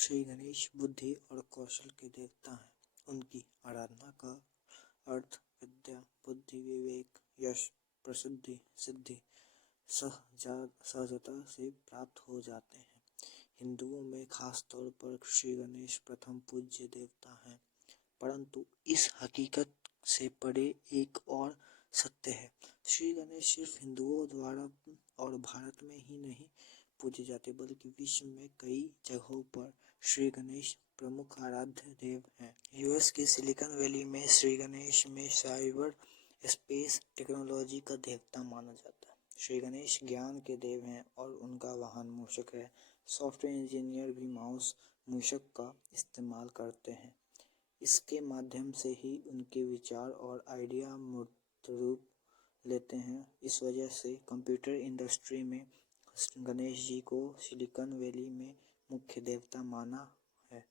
श्री गणेश बुद्धि और कौशल के देवता हैं। उनकी आराधना का अर्थ विद्या, बुद्धि, विवेक, यश, प्रसिद्धि, सिद्धि सहजता से प्राप्त हो जाते हैं। हिंदुओं में खास तौर पर श्री गणेश प्रथम पूज्य देवता हैं, परंतु इस हकीकत से परे एक और सत्य है। श्री गणेश सिर्फ हिंदुओं द्वारा और भारत में ही नहीं पूजे जाते, बल्कि विश्व में कई जगहों पर श्री गणेश प्रमुख आराध्य देव हैं। यूएस के सिलिकॉन वैली में श्री गणेश में साइबर स्पेस टेक्नोलॉजी का देवता माना जाता है। श्री गणेश ज्ञान के देव हैं और उनका वाहन मूषक है। सॉफ्टवेयर इंजीनियर भी माउस मूषक का इस्तेमाल करते हैं। इसके माध्यम से ही उनके विचार और आइडिया मूर्त रूप लेते हैं। इस वजह से कंप्यूटर इंडस्ट्री में गणेश जी को सिलिकॉन वैली में मुख्य देवता माना है।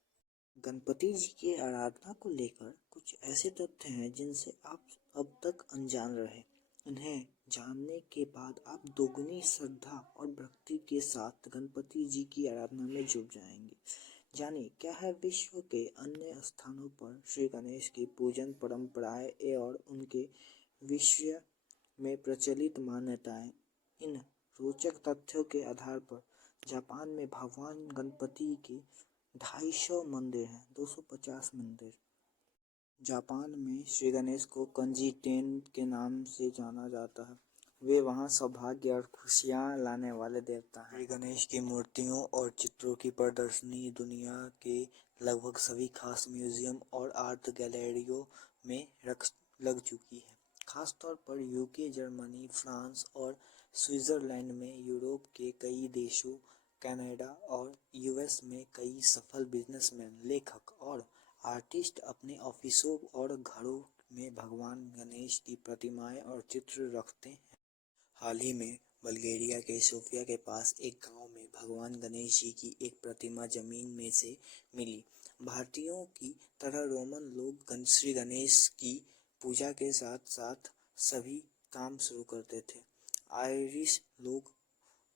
गणपति जी की आराधना को लेकर कुछ ऐसे तथ्य हैं जिनसे आप अब तक अनजान रहे। इन्हें जानने के बाद आप दोगुनी श्रद्धा और भक्ति के साथ गणपति जी की आराधना में जुट जाएंगे। जानिए क्या है विश्व के अन्य स्थानों पर श्री गणेश की पूजन परंपराएं और उनके विश्व में प्रचलित मान्यताएं। इन रोचक तथ्यों के आधार पर जापान में भगवान गणपति के 250 मंदिर हैं। 250 मंदिर। जापान में श्री गणेश को कंजी टेन के नाम से जाना जाता है। वे वहां सौभाग्य और खुशियां लाने वाले देवता हैं। श्री गणेश की मूर्तियों और चित्रों की प्रदर्शनी दुनिया के लगभग सभी खास म्यूजियम और आर्ट गैलरियों में लग चुकी है। खासतौर पर यूके, जर्मनी, फ्रांस और स्विट्जरलैंड में, यूरोप के कई देशों, कनाडा और यूएस में कई सफल बिजनेसमैन, लेखक और आर्टिस्ट अपने ऑफिसों और घरों में भगवान गणेश की प्रतिमाएं और चित्र रखते हैं। हाल ही में बल्गेरिया के सोफिया के पास एक गांव में भगवान गणेश जी की एक प्रतिमा जमीन में से मिली। भारतीयों की तरह रोमन लोग श्री गणेश की पूजा के साथ साथ सभी काम शुरू करते थे। आयरिश लोग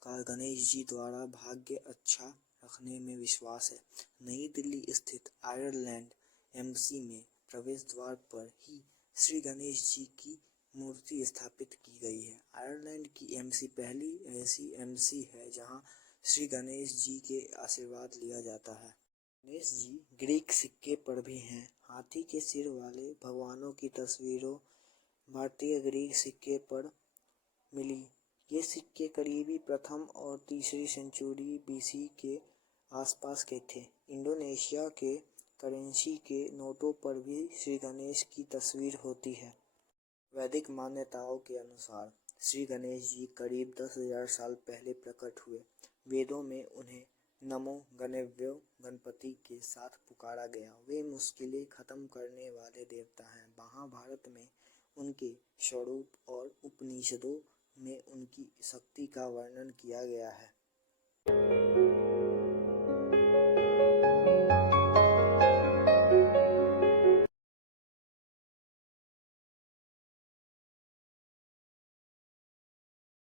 का गणेश जी द्वारा भाग्य अच्छा रखने में विश्वास है। नई दिल्ली स्थित आयरलैंड एम्बसी में प्रवेश द्वार पर ही श्री गणेश जी की मूर्ति स्थापित की गई है। आयरलैंड की एम्बसी पहली ऐसी एम्बसी है जहां श्री गणेश जी के आशीर्वाद लिया जाता है। गणेश जी ग्रीक सिक्के पर भी हैं। हाथी के सिर वाले भगवानों की तस्वीरों भारतीय ग्रीक सिक्के पर मिली। ये सिक्के करीबी प्रथम और तीसरी सेंचुरी बीसी के आसपास के थे। इंडोनेशिया के करेंसी के नोटों पर भी श्री गणेश की तस्वीर होती है। वैदिक मान्यताओं के अनुसार श्री गणेश जी करीब 10,000 साल पहले प्रकट हुए। वेदों में उन्हें नमो गणेभ्यो गणपति के साथ पुकारा गया। वे मुश्किलें खत्म करने वाले देवता हैं। महाभारत में उनके स्वरूप और उपनिषदों में उनकी शक्ति का वर्णन किया गया है।